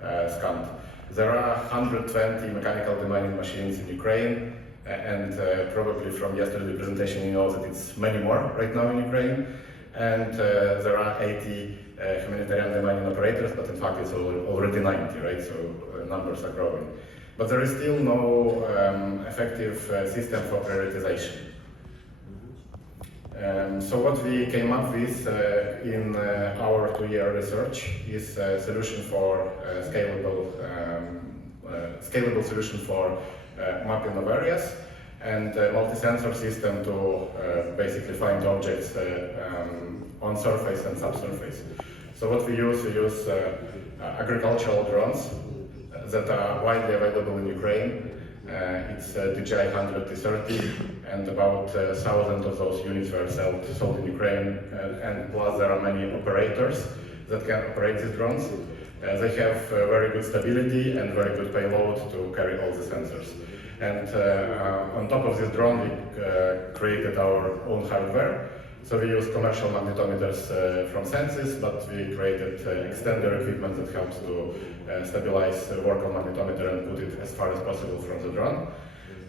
scanned. There are 120 mechanical demining machines in Ukraine, and probably from yesterday's presentation you know that it's many more right now in Ukraine. And there are 80 humanitarian demining operators, but in fact it's already 90, right? So numbers are growing. But there is still no effective system for prioritization. So what we came up with in our 2-year research is a solution for scalable solution for mapping of areas, and a multi-sensor system to basically find objects on surface and subsurface. So what we use agricultural drones that are widely available in Ukraine. It's DJI 100T30, and about 1,000 of those units were sold in Ukraine, and plus there are many operators that can operate these drones. They have very good stability and very good payload to carry all the sensors. And on top of this drone, we created our own hardware. So we use commercial magnetometers from Sensis, but we created extender equipment that helps to stabilize the work of magnetometer and put it as far as possible from the drone.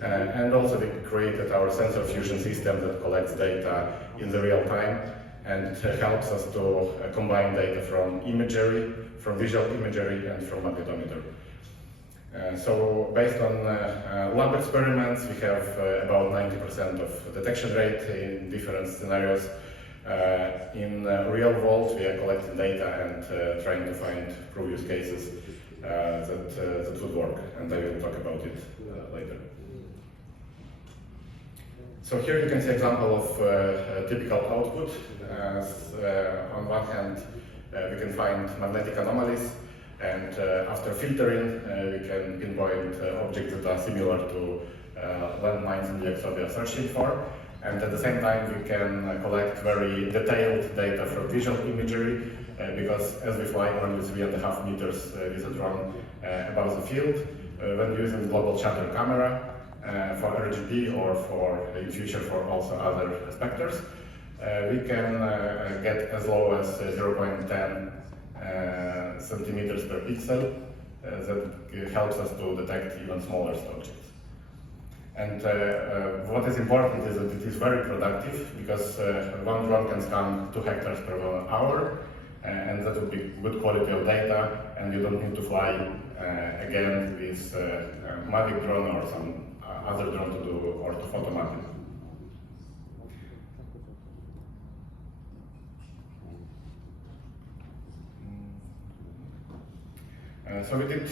And also we created our sensor fusion system that collects data in the real time and helps us to combine data from imagery, from visual imagery, and from magnetometer. So based on lab experiments, we have about 90% of detection rate in different scenarios. In real world, we are collecting data and trying to find proof use cases that would work, and I will talk about it later. So here you can see an example of a typical output. On one hand, we can find magnetic anomalies, and after filtering, we can pinpoint objects that are similar to landmines in the UXO we are searching for. And at the same time, we can collect very detailed data from visual imagery, because as we fly only 3.5 meters with a drone above the field, when using global shutter camera for RGB or for in future for also other specters, we can get as low as 0.10 centimeters per pixel. That helps us to detect even smaller objects. And what is important is that it is very productive, because one drone can scan 2 hectares per hour, and that would be good quality of data, and you don't need to fly again with Mavic drone or some other drone to do or to photo mapping. So we did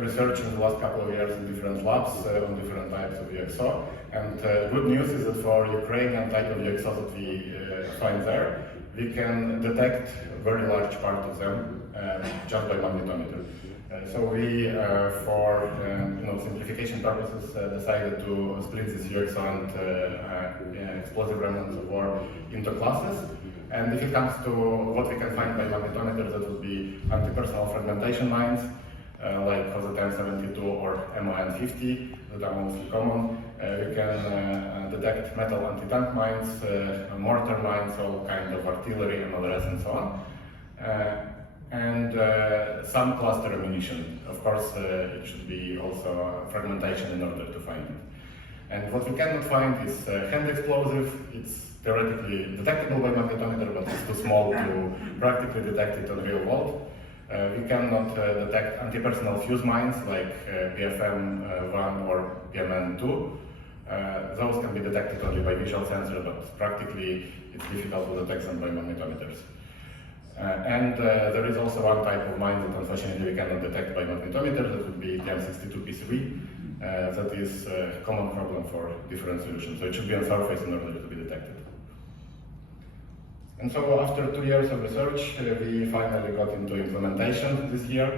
research in the last couple of years in different labs on different types of UXO, and good news is that for Ukrainian type of UXO that we find there, we can detect a very large part of them just by magnetometer. So we, for simplification purposes, decided to split this UXO and explosive remnants of war into classes. And if it comes to what we can find by magnetometer, that would be anti-personnel fragmentation mines, like for the 1072 or MON50, that are mostly common. We can detect metal anti-tank mines, mortar mines, all kinds of artillery, MLRS, and so on. And some cluster ammunition. Of course, it should be also fragmentation in order to find it. And what we cannot find is hand explosive. It's theoretically detectable by magnetometer, but it's too small to practically detect it on real world. We cannot detect anti-personnel fuse mines like PFM1 or PMN2. Those can be detected only by visual sensor, but practically it's difficult to detect them by magnetometers. And there is also one type of mine that unfortunately we cannot detect by magnetometer, that would be TM62P3. That is a common problem for different solutions. So it should be on surface in order to be detected. And so after 2 years of research, we finally got into implementation this year.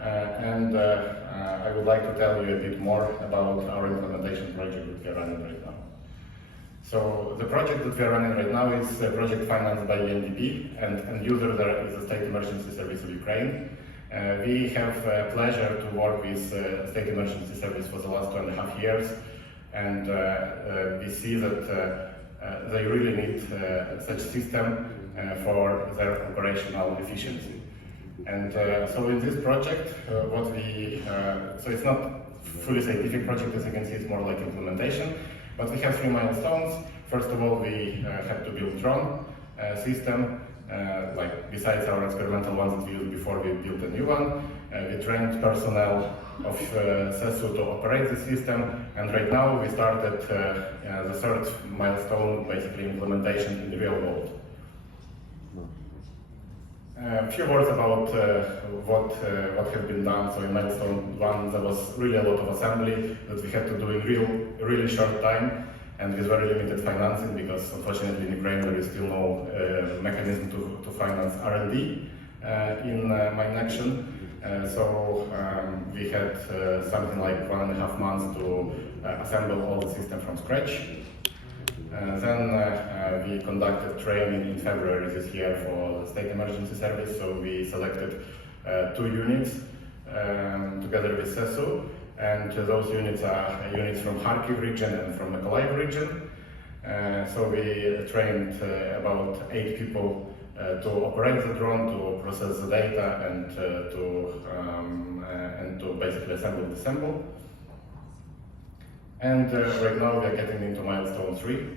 I would like to tell you a bit more about our implementation project that we are running right now. So the project that we are running right now is a project financed by UNDP, and user there is the State Emergency Service of Ukraine. We have pleasure to work with State Emergency Service for the last 2.5 years, and we see that they really need such system for their operational efficiency. And so in this project, so it's not fully scientific project, as you can see, it's more like implementation, but we have 3 milestones. First of all, we had to build drone system, like besides our experimental ones that we used before, we built a new one. We trained personnel of CESU to operate the system, and right now we started the 3rd milestone, basically implementation in the real world. A few words about what has been done. So in milestone 1, there was really a lot of assembly that we had to do in really short time and with very limited financing, because unfortunately in Ukraine there is still no mechanism to finance R&D in MineAction. So we had something like 1.5 months to assemble all the system from scratch. Then we conducted training in February this year for the State Emergency Service, so we selected 2 units together with CESU, and those units are units from Kharkiv region and from Mykolaiv region. So we trained about 8 people to operate the drone, to process the data, and to basically assemble and disassemble. And right now we are getting into milestone 3.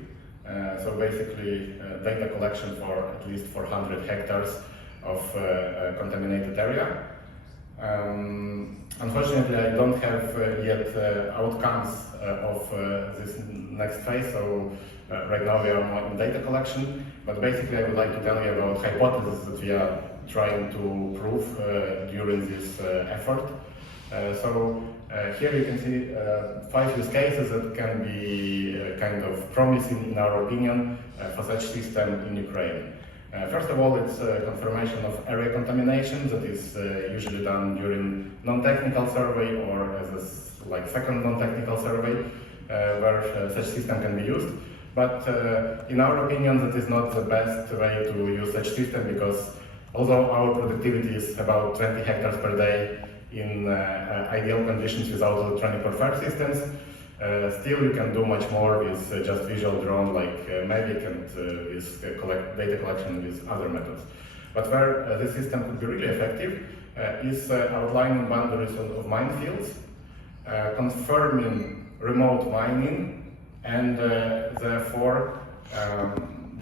So basically data collection for at least 400 hectares of contaminated area. Unfortunately, I don't have yet outcomes of this next phase, so right now we are more in data collection, but basically I would like to tell you about hypotheses that we are trying to prove during this effort. So here you can see 5 use cases that can be kind of promising in our opinion for such system in Ukraine. First of all, it's a confirmation of area contamination that is usually done during non-technical survey or as a like second non-technical survey where such system can be used. But in our opinion, that is not the best way to use such system, because although our productivity is about 20 hectares per day in ideal conditions without electronic warfare systems, still you can do much more with just visual drone like Mavic and with data collection with other methods. But where this system could be really effective is outlining boundaries of minefields, confirming remote mining, and therefore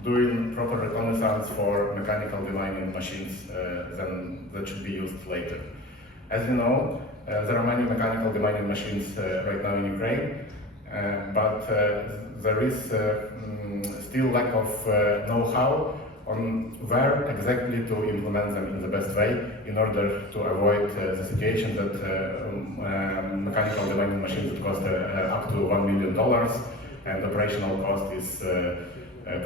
doing proper reconnaissance for mechanical demining machines that should be used later. As you know, there are many mechanical demining machines right now in Ukraine, but there is still lack of know-how on where exactly to implement them in the best way in order to avoid the situation that mechanical demining machines that cost up to $1 million and operational cost is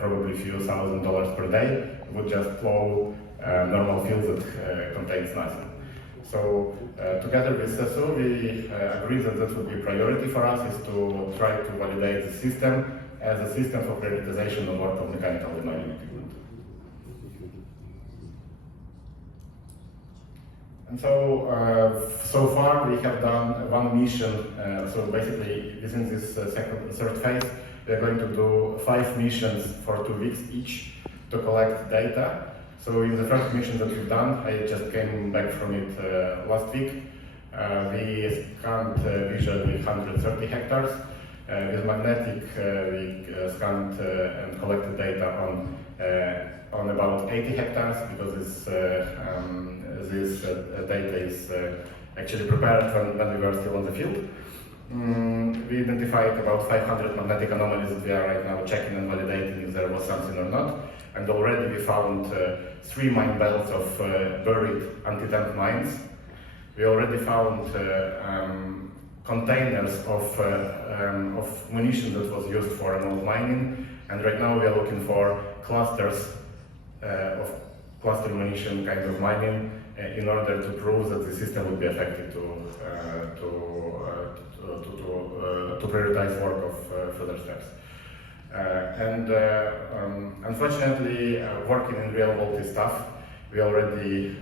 probably a few $1,000s per day would just plow normal fields that contains nothing. So together with CESU, we agreed that would be a priority for us, is to try to validate the system as a system for prioritization of work of mechanical demining equipment. And so, so far we have done 1 mission. So basically, within this third phase, we are going to do 5 missions for 2 weeks each to collect data. So in the first mission that we've done, I just came back from it last week. We scanned visually 130 hectares. With magnetic, we scanned and collected data on about 80 hectares, because this data is actually prepared when we were still on the field. We identified about 500 magnetic anomalies that we are right now checking and validating if there was something or not. And already we found 3 mine belts of buried anti-tank mines. We already found containers of munition that was used for remote mining, and right now we are looking for clusters of cluster munition kind of mining in order to prove that the system will be effective to prioritize work of further steps. Unfortunately, working in real world is tough. We already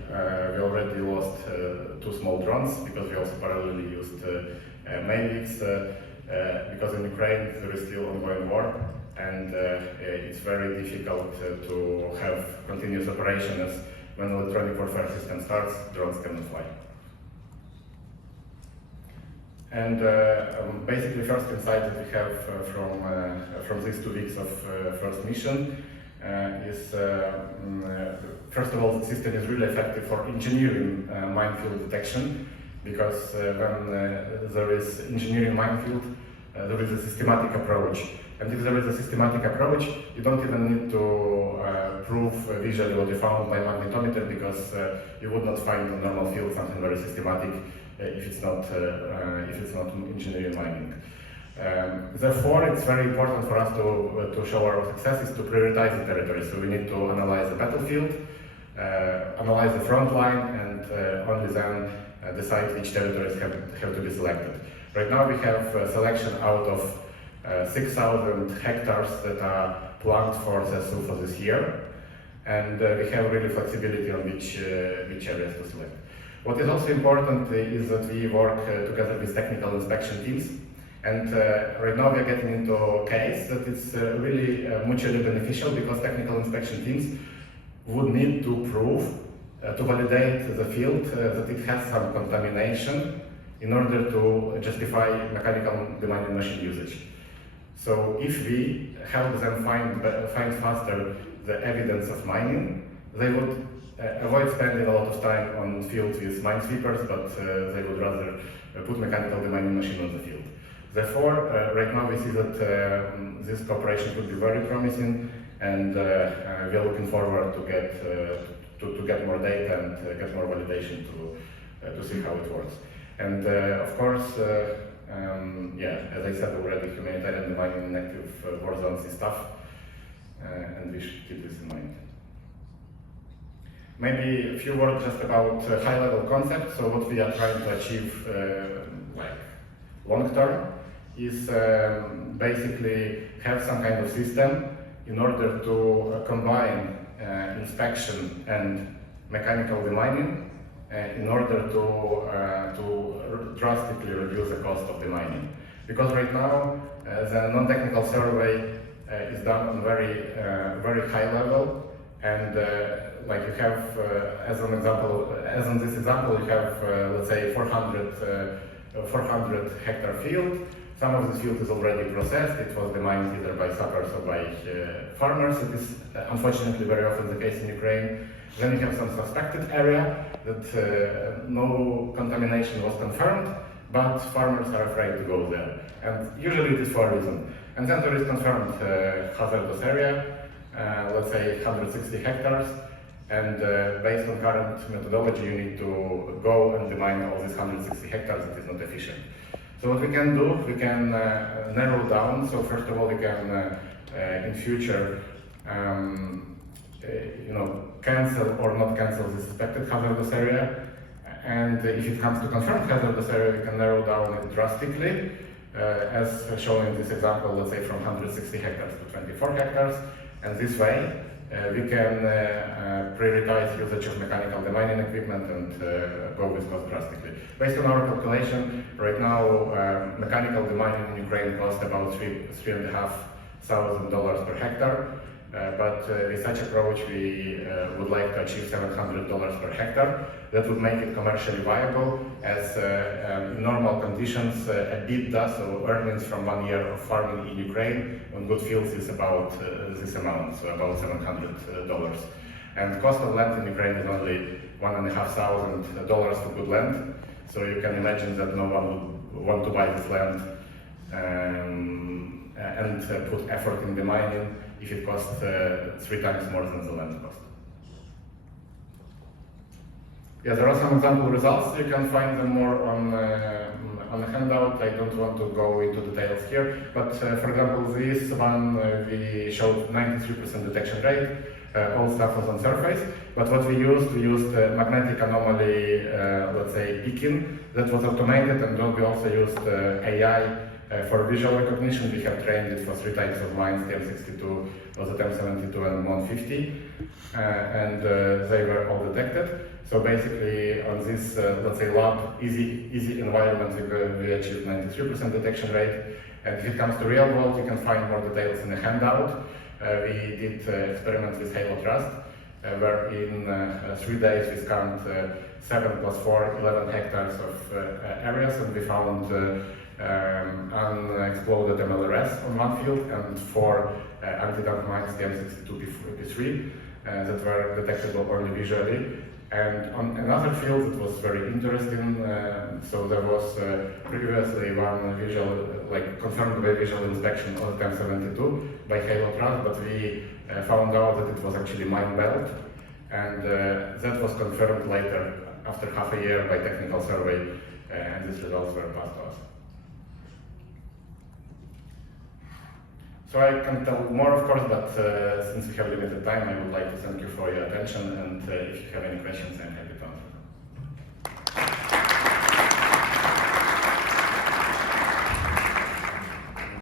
lost 2 small drones, because we also parallelly used Mavics, because in Ukraine there is still ongoing war, and it's very difficult to have continuous operations when electronic warfare system starts, drones cannot fly. And basically, first insight that we have from these 2 weeks of first mission is, first of all, the system is really effective for engineering minefield detection, because when there is engineering minefield, there is a systematic approach. And if there is a systematic approach, you don't even need to prove visually what you found by magnetometer, because you would not find in normal field something very systematic if it's not engineering mining. Therefore, it's very important for us to show our success is to prioritize the territory. So we need to analyze the battlefield, analyze the front line, and only then decide which territories have to be selected. Right now we have selection out of 6,000 hectares that are planned for ZSU for this year, and we have really flexibility on which areas to select. What is also important is that we work together with technical inspection teams, and right now we are getting into a case that is really mutually beneficial, because technical inspection teams would need to prove, to validate the field that it has some contamination in order to justify mechanical demining machine usage. So if we help them find faster the evidence of mining, they would avoid spending a lot of time on fields with minesweepers, but they would rather put mechanical demining machine on the field. Therefore, right now we see that this cooperation could be very promising, and we are looking forward to get more data and get more validation to see how it works. And of course, as I said already, humanitarian demining in active war zones is tough, and we should keep this in mind. Maybe a few words just about high-level concepts. So what we are trying to achieve, long term, is basically have some kind of system in order to combine inspection and mechanical demining in order to drastically reduce the cost of demining. Because right now the non-technical survey is done on very high level, and like you have, as in this example, you have let's say 400 hectare field. Some of this field is already processed. It was demined either by sappers or by farmers. It is unfortunately very often the case in Ukraine. Then you have some suspected area that no contamination was confirmed, but farmers are afraid to go there. And usually it is for a reason. And then there is confirmed hazardous area, let's say 160 hectares. And based on current methodology, you need to go and demine all these 160 hectares. It is not efficient. So what we can do, we can narrow down. So first of all, we can in future, cancel or not cancel the suspected hazardous area. And if it comes to confirmed hazardous area, we can narrow down it drastically, as shown in this example, let's say from 160 hectares to 24 hectares. And this way, we can prioritize usage of mechanical demining equipment and go with cost drastically. Based on our calculation, right now mechanical demining in Ukraine costs about $3,500 per hectare. But with such approach, we would like to achieve $700 per hectare. That would make it commercially viable, as in normal conditions, EBITDA, so earnings from 1 year of farming in Ukraine on good fields, is about this amount, so about $700. And cost of land in Ukraine is only $1,500 for good land. So you can imagine that no one would want to buy this land and put effort in the mining if it costs 3 times more than the land cost. Yeah, there are some example results. You can find them more on the handout. I don't want to go into details here, but for example, this one we showed 93% detection rate. All stuff was on surface, but what we used magnetic anomaly, let's say peaking, that was automated, and then we also used AI for visual recognition. We have trained it for 3 types of mines, TM62, also TM72 and MON50, and they were all detected. So basically on this, let's say lab, easy environment, we achieved 93% detection rate. And if it comes to real world, you can find more details in the handout. We did experiments with Halo Trust, where in 3 days we scanned 7 plus 4, 11 hectares of areas, and we found unexploded MLRS on one field and 4 anti-tank mines, the M62P3, that were detectable only visually. And on another field, it was very interesting. So there was previously one visual, confirmed by visual inspection of the M72 by Halo Trust, but we found out that it was actually mine belt, and that was confirmed later, after half a year, by technical survey, and these results were passed to us. So I can tell more, of course, but since we have limited time, I would like to thank you for your attention, and if you have any questions, I'm happy to answer.